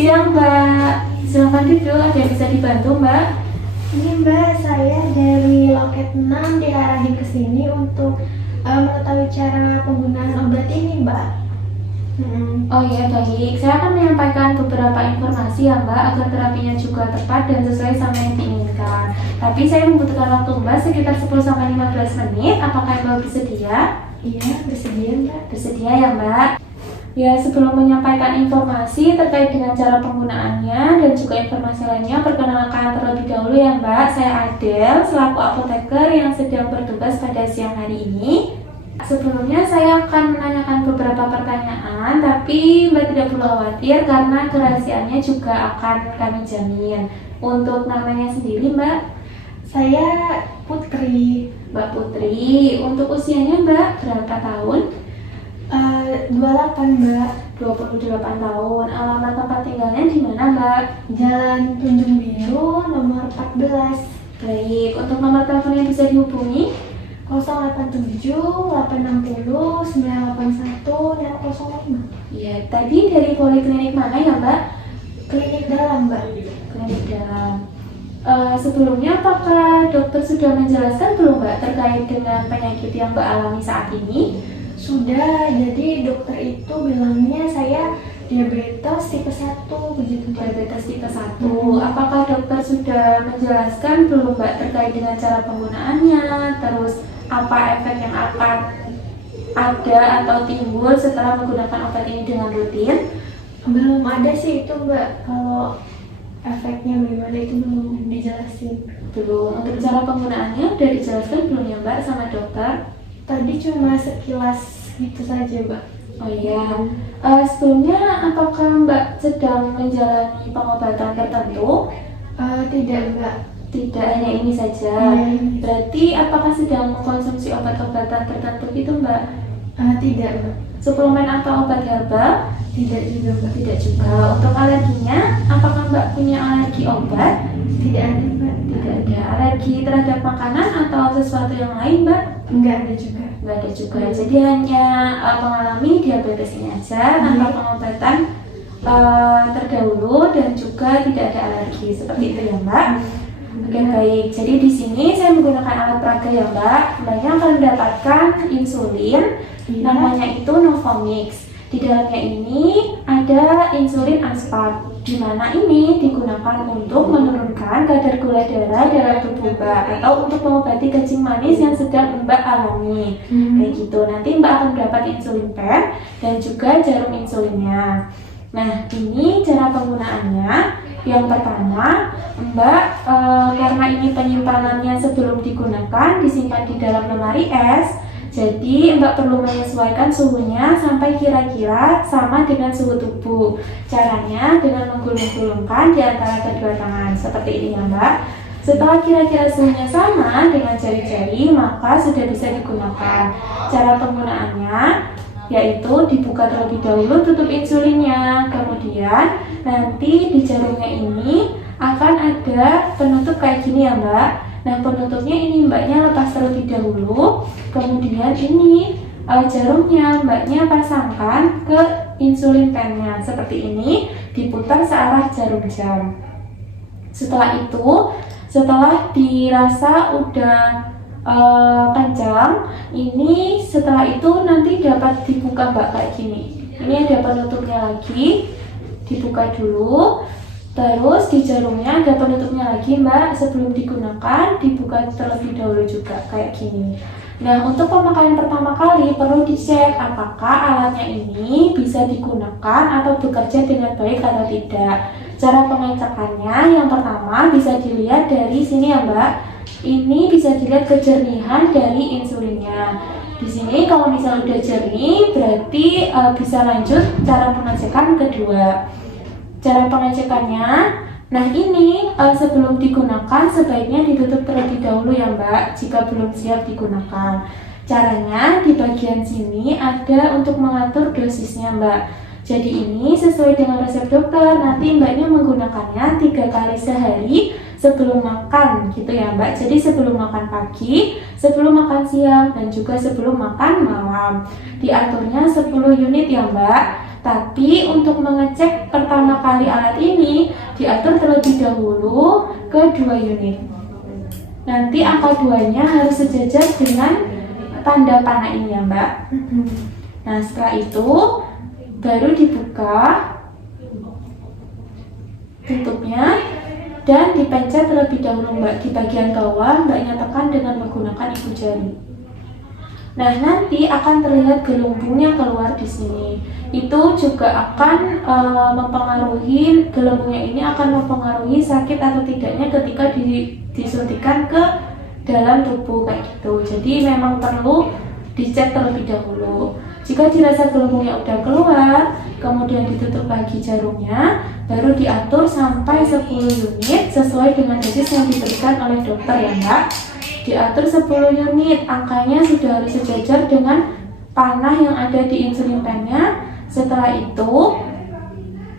Siang Mbak, silakan duduk, ada yang bisa dibantu Mbak? Ini Mbak, saya dari loket 6 diarahin ke sini untuk mengetahui cara penggunaan obat ini Mbak. Oh iya baik, saya akan menyampaikan beberapa informasi ya Mbak agar terapinya juga tepat dan sesuai sama yang diinginkan. Tapi saya membutuhkan waktu Mbak sekitar 10-15 menit, apakah Mbak bersedia? Iya, bersedia Mbak. Bersedia ya Mbak? Ya, sebelum menyampaikan informasi terkait dengan cara penggunaannya dan juga informasi lainnya, perkenalkan terlebih dahulu ya Mbak, saya Adel selaku apoteker yang sedang bertugas pada siang hari ini. Sebelumnya saya akan menanyakan beberapa pertanyaan, tapi Mbak tidak perlu khawatir karena kerahasiaannya juga akan kami jamin. Untuk namanya sendiri Mbak? Saya Putri. Mbak Putri, untuk usianya Mbak berapa tahun? 28 Mbak. 28 tahun. Alamat tempat tinggalnya di mana Mbak? Jalan Tunjung Biru nomor 14. Baik, untuk nomor telepon yang bisa dihubungi? 087 860 981 605. Iya, tadi dari poliklinik mana ya Mbak? Klinik dalam Mbak. Klinik dalam. Sebelumnya apakah dokter sudah menjelaskan belum Mbak terkait dengan penyakit yang Mbak alami saat ini? Sudah, jadi dokter itu bilangnya saya diabetes tipe 1 begitu. Diabetes tipe 1. Apakah dokter sudah menjelaskan belum Mbak terkait dengan cara penggunaannya? Terus apa efek yang akan ada atau timbul setelah menggunakan obat ini dengan rutin? Belum ada sih itu Mbak, kalau efeknya bagaimana itu belum dijelasin. Belum. Untuk cara penggunaannya udah dijelaskan belum ya Mbak sama dokter? Tadi cuma sekilas gitu saja Mbak. Oh iya. Sebelumnya apakah Mbak sedang menjalani pengobatan tertentu? Tidak Mbak. Tidak, hanya ini saja. Ini. Berarti apakah sedang mengkonsumsi obat-obatan tertentu gitu Mbak? Tidak Mbak. Suplemen atau obat herbal? Tidak juga Mbak. Tidak juga. Untuk alerginya, apakah Mbak punya alergi obat? Tidak ada Mbak. Tidak ada. Alergi terhadap makanan atau sesuatu yang lain Mbak? Enggak ada juga. Enggak ada juga. Jadi hanya mengalami diabetes ini aja tanpa pengobatan terdahulu dan juga tidak ada alergi. Seperti itu ya Mbak? Oke baik. Jadi di sini saya menggunakan alat peraga ya Mbak. Mbaknya akan mendapatkan insulin. Namanya itu Novomix. Di dalamnya ini ada insulin aspart, di mana ini digunakan untuk menurunkan kadar gula darah dalam tubuh Mbak atau untuk mengobati kencing manis yang sedang Mbak alami. Kayak gitu. Nanti Mbak akan mendapat insulin pen dan juga jarum insulinnya. Nah, ini cara penggunaannya. Yang pertama, Mbak karena ini penyimpanannya sebelum digunakan disimpan di dalam lemari es. Jadi Mbak perlu menyesuaikan suhunya sampai kira-kira sama dengan suhu tubuh. Caranya dengan menggulung-gulungkan di antara kedua tangan seperti ini ya Mbak. Setelah kira-kira suhunya sama dengan jari-jari, maka sudah bisa digunakan. Cara penggunaannya yaitu dibuka terlebih dahulu tutup insulinnya. Kemudian nanti di jarumnya ini akan ada penutup kayak gini ya Mbak. Nah, penutupnya ini Mbaknya lepas terlebih dahulu. Kemudian ini jarumnya Mbaknya pasangkan ke insulin pennya seperti ini, diputar searah jarum jam. Setelah itu, setelah dirasa udah kencang, ini setelah itu nanti dapat dibuka Mbak kayak gini. Ini ada penutupnya lagi, dibuka dulu. Terus di jarumnya ada penutupnya lagi Mbak, sebelum digunakan dibuka terlebih dahulu juga kayak gini. Nah, untuk pemakaian pertama kali perlu dicek apakah alatnya ini bisa digunakan atau bekerja dengan baik atau tidak. Cara pengecekannya yang pertama bisa dilihat dari sini ya Mbak. Ini bisa dilihat kejernihan dari insulinnya. Di sini kalau misalnya udah jernih berarti bisa lanjut cara pengecekan kedua. Cara pengecekannya, nah ini sebelum digunakan sebaiknya ditutup terlebih dahulu ya Mbak jika belum siap digunakan. Caranya di bagian sini ada untuk mengatur dosisnya Mbak. Jadi ini sesuai dengan resep dokter, nanti Mbaknya menggunakannya 3 kali sehari sebelum makan gitu ya Mbak. Jadi sebelum makan pagi, sebelum makan siang, dan juga sebelum makan malam. Diaturnya 10 unit ya Mbak. Tapi untuk mengecek pertama kali alat ini diatur terlebih dahulu ke 2 unit. Nanti angka 2-nya harus sejajar dengan tanda panah ini ya Mbak. Nah setelah itu baru dibuka tutupnya dan dipencet terlebih dahulu Mbak. Di bagian bawah Mbaknya tekan dengan menggunakan ibu jari. Nah nanti akan terlihat gelembung yang keluar di sini. Itu juga akan mempengaruhi, gelembungnya ini akan mempengaruhi sakit atau tidaknya ketika disuntikan ke dalam tubuh kayak gitu. Jadi memang perlu dicek terlebih dahulu. Jika dirasa gelembungnya udah keluar, kemudian ditutup lagi jarumnya, baru diatur sampai 10 unit sesuai dengan dosis yang diberikan oleh dokter ya Mbak. Diatur 10 unit, angkanya sudah harus sejajar dengan panah yang ada di insulin pennya. Setelah itu,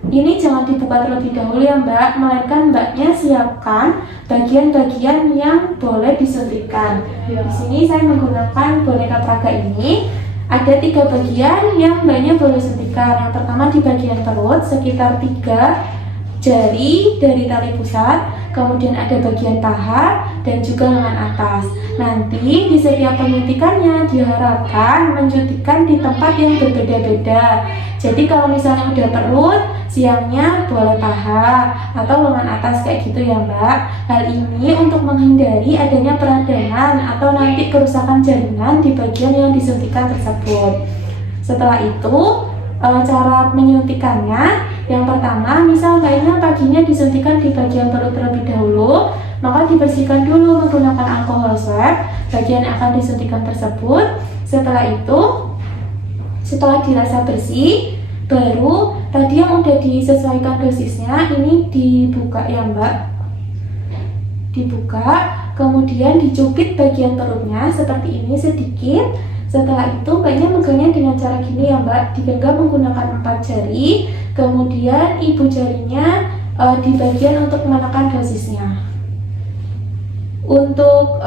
ini jangan dibuka terlebih dahulu ya Mbak, melainkan Mbaknya siapkan bagian-bagian yang boleh disuntikan. Di sini saya menggunakan boneka Praga ini. Ada 3 bagian yang Mbaknya boleh suntikan. Yang pertama di bagian perut, sekitar 3 jari dari tali pusat, kemudian ada bagian paha dan juga lengan atas. Nanti di setiap penyuntikannya diharapkan menyuntikkan di tempat yang berbeda-beda. Jadi kalau misalnya udah perut, siangnya boleh paha atau lengan atas kayak gitu ya Mbak. Hal ini untuk menghindari adanya peradangan atau nanti kerusakan jaringan di bagian yang disuntikan tersebut. Setelah itu cara menyuntikannya, yang pertama misal kayaknya paginya disuntikan di bagian perut terlebih dahulu, maka dibersihkan dulu menggunakan alkohol swab bagian yang akan disuntikan tersebut. Setelah itu, setelah dirasa bersih, baru tadi yang udah disesuaikan dosisnya ini dibuka ya Mbak, dibuka, kemudian dicubit bagian perutnya seperti ini sedikit. Setelah itu Mbaknya megangnya dengan cara gini ya Mbak, digenggam menggunakan 4 jari, kemudian ibu jarinya di bagian untuk menekan dosisnya. Untuk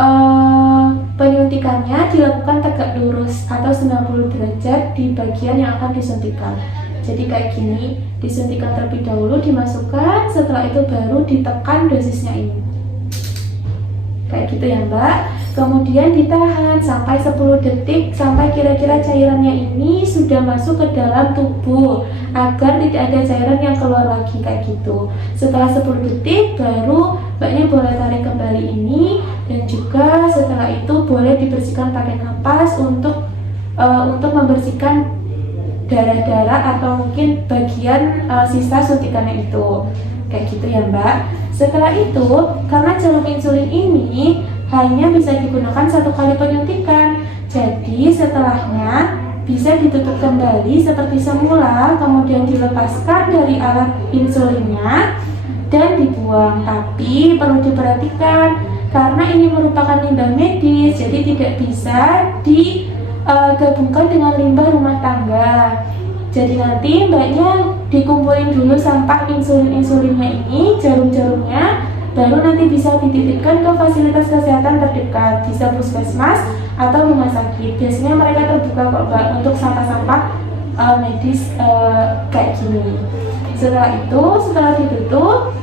penyuntikannya dilakukan tegak lurus atau 90 derajat di bagian yang akan disuntikan. Jadi kayak gini, disuntikan terlebih dahulu, dimasukkan, setelah itu baru ditekan dosisnya ini. Kayak gitu ya Mbak. Kemudian ditahan sampai 10 detik sampai kira-kira cairannya ini sudah masuk ke dalam tubuh agar tidak ada cairan yang keluar lagi kayak gitu. Setelah 10 detik baru Mbaknya boleh tarik kembali ini, dan juga setelah itu boleh dibersihkan pakai kapas untuk membersihkan darah-darah atau mungkin bagian sisa suntikannya itu. Kayak gitu ya Mbak. Setelah itu, karena jarum insulin ini hanya bisa digunakan 1 kali penyuntikan, jadi setelahnya bisa ditutup kembali seperti semula, kemudian dilepaskan dari alat insulinnya dan dibuang. Tapi perlu diperhatikan karena ini merupakan limbah medis, jadi tidak bisa digabungkan dengan limbah rumah tangga. Jadi nanti Mbaknya dikumpulin dulu sampah insulinnya ini, jarum-jarumnya, baru nanti bisa dititipkan ke fasilitas kesehatan terdekat, bisa puskesmas atau rumah sakit. Biasanya mereka terbuka kok Mbak untuk sampah-sampah medis kayak gini. Setelah itu, setelah ditutup,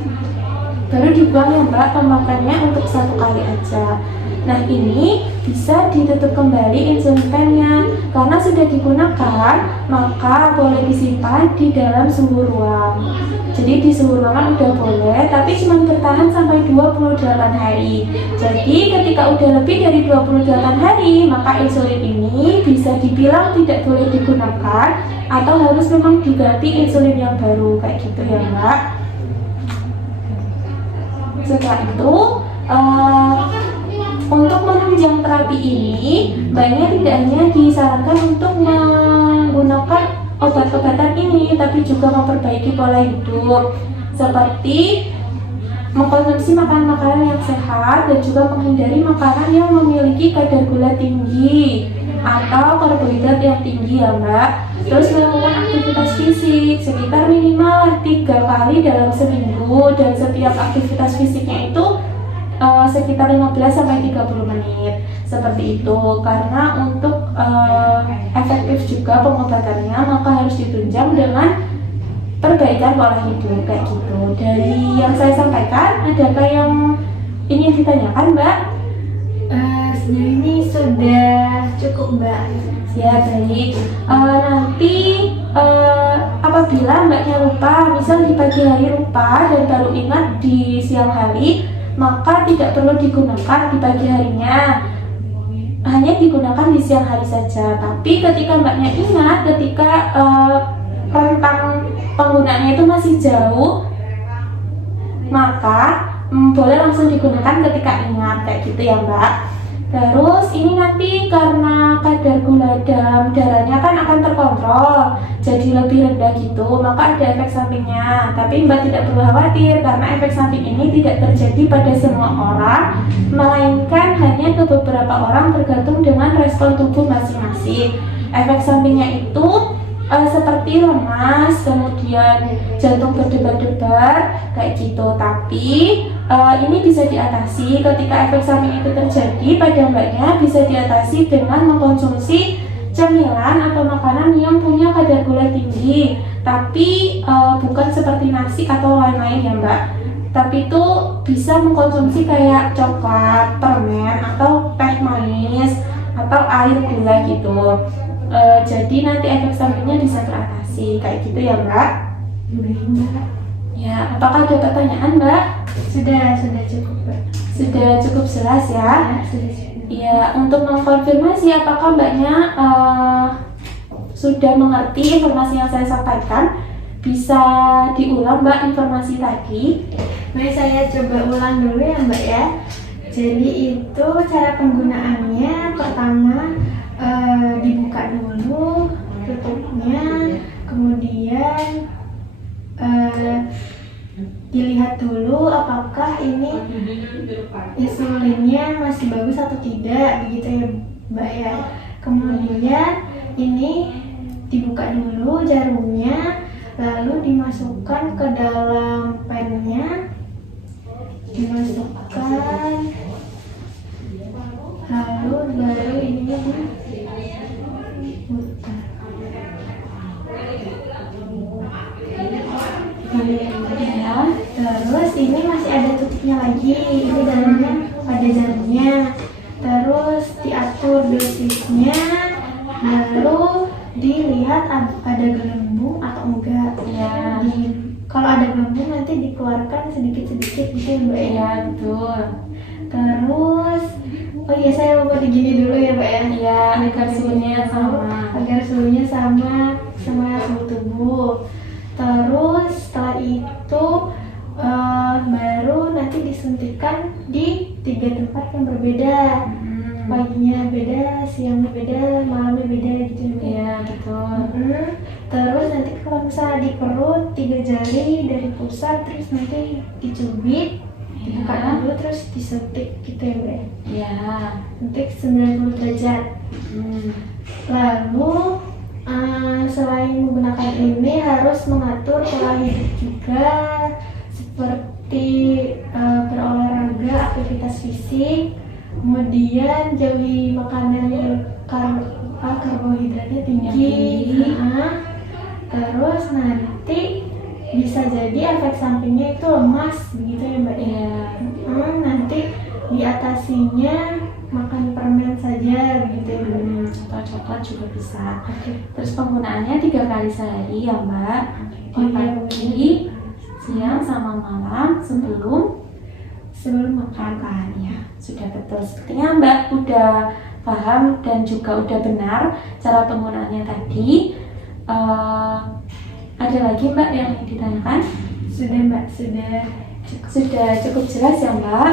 baru dibuang ya Mbak, pemakannya untuk 1 kali aja. Nah ini bisa ditutup kembali insulin pennya. Karena sudah digunakan, maka boleh disimpan di dalam suhu ruang. Jadi di suhu ruangan udah boleh, tapi cuma bertahan sampai 28 hari. Jadi ketika udah lebih dari 28 hari, maka insulin ini bisa dibilang tidak boleh digunakan atau harus memang diganti insulin yang baru kayak gitu ya Mbak. Setelah itu untuk menunjang terapi ini, Mbaknya tidak hanya disarankan untuk menggunakan obat-obatan ini, tapi juga memperbaiki pola hidup, seperti mengkonsumsi makanan-makanan yang sehat dan juga menghindari makanan yang memiliki kadar gula tinggi atau karbohidrat yang tinggi ya Mbak. Terus melakukan aktivitas fisik sekitar minimal 3 kali dalam seminggu, dan setiap aktivitas fisiknya itu sekitar 15-30 menit seperti itu. Karena untuk efektif juga pengobatannya, maka harus ditunjang dengan perbaikan pola hidup kayak gitu. Dari yang saya sampaikan, adakah yang ingin ditanyakan, Mbak? Sejauh ini sudah cukup, Mbak. Ya, baik. Nanti apabila Mbaknya lupa, misal di pagi hari lupa dan baru ingat di siang hari, maka tidak perlu digunakan di pagi harinya. Hanya digunakan di siang hari saja. Tapi ketika Mbaknya ingat, ketika rentang penggunaannya itu masih jauh, maka boleh langsung digunakan ketika ingat kayak gitu ya, Mbak. Terus ini nanti karena kadar gula dalam darahnya kan akan terkontrol, jadi lebih rendah gitu, maka ada efek sampingnya. Tapi Mbak tidak perlu khawatir karena efek samping ini tidak terjadi pada semua orang, melainkan hanya ke beberapa orang tergantung dengan respon tubuh masing-masing. Efek sampingnya itu seperti lemas, kemudian jantung berdebar-debar kayak gitu. Tapi ini bisa diatasi ketika efek samping itu terjadi pada Mbaknya, bisa diatasi dengan mengkonsumsi cemilan atau makanan yang punya kadar gula tinggi, tapi bukan seperti nasi atau lain-lain ya, Mbak. Tapi itu bisa mengkonsumsi kayak coklat, permen, atau teh manis, atau air gula gitu. Jadi nanti efek sampingnya bisa teratasi kayak gitu ya, Mbak. Baik, Mbak. Ya, apakah ada pertanyaan, Mbak? Sudah cukup, Mbak. Sudah cukup jelas ya? Ya, sudah cukup. Ya, untuk mengkonfirmasi apakah Mbaknya sudah mengerti informasi yang saya sampaikan, bisa diulang, Mbak, informasi tadi. Mari saya coba ulang dulu ya, Mbak ya. Jadi itu cara penggunaannya, pertama dibuka dulu tutupnya, kemudian dilihat dulu apakah ini insulinnya masih bagus atau tidak, begitu ya, Mbak ya. Kemudian ini dibuka dulu jarumnya, lalu dimasukkan ke dalam pennya, dimasukkan, lalu baru ininya diputar. Ya, Terus ini masih ada tutupnya lagi, ini dalamnya ada jarumnya. Terus diatur dosisnya, lalu dilihat ada gelembung atau enggak. ya, Kalau ada gelembung nanti dikeluarkan sedikit-sedikit gitu ya, Mbak ya. ya, betul. Terus, oh iya saya lupa digini dulu ya, Mbak ya. Ya, agar suhunya sama. Agar suhunya sama suhu tubuh. Terus setelah itu baru nanti disuntikan di 3 tempat yang berbeda. Paginya beda, siangnya beda, malamnya beda gitu ya, Mbak. Ya, betul. Terus nanti kalau misalnya di perut 3 jari dari pusat, terus nanti dicubit, dibuka dulu, terus disuntik gitu ya, Mbak. Ya. Suntik 90 derajat. Lalu selain menggunakan ini harus mengatur pola hidup juga, seperti berolahraga, aktivitas fisik, kemudian jauhi makanan yang karbohidratnya tinggi. Terus nanti bisa jadi efek sampingnya itu lemas begitu ya, Mbak ya. Nanti diatasinya makan permen saja begitu ya, Mbak. Atau coklat juga bisa. Oke. Terus penggunaannya 3 kali sehari ya, Mbak. Oh, iya, Pagi, siang, sama malam sebelum makan. makan. Ya, sudah betul. Sepertinya Mbak udah paham dan juga udah benar cara penggunaannya tadi. Ada lagi, Mbak, yang ingin ditanyakan? Sudah, Mbak, Sudah cukup jelas ya, Mbak.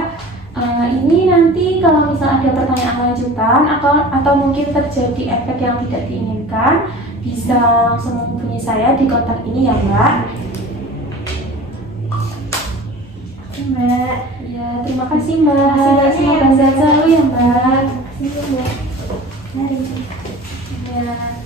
Ini nanti kalau misal ada pertanyaan lanjutan atau mungkin terjadi efek yang tidak diinginkan, bisa langsung menghubungi saya di kontak ini ya, Mbak. Mbak. Ya, terima kasih, Mbak. Terima kasih, Semoga sehat selalu ya, Mbak. Terima kasih, Mbak. Mari. Ya.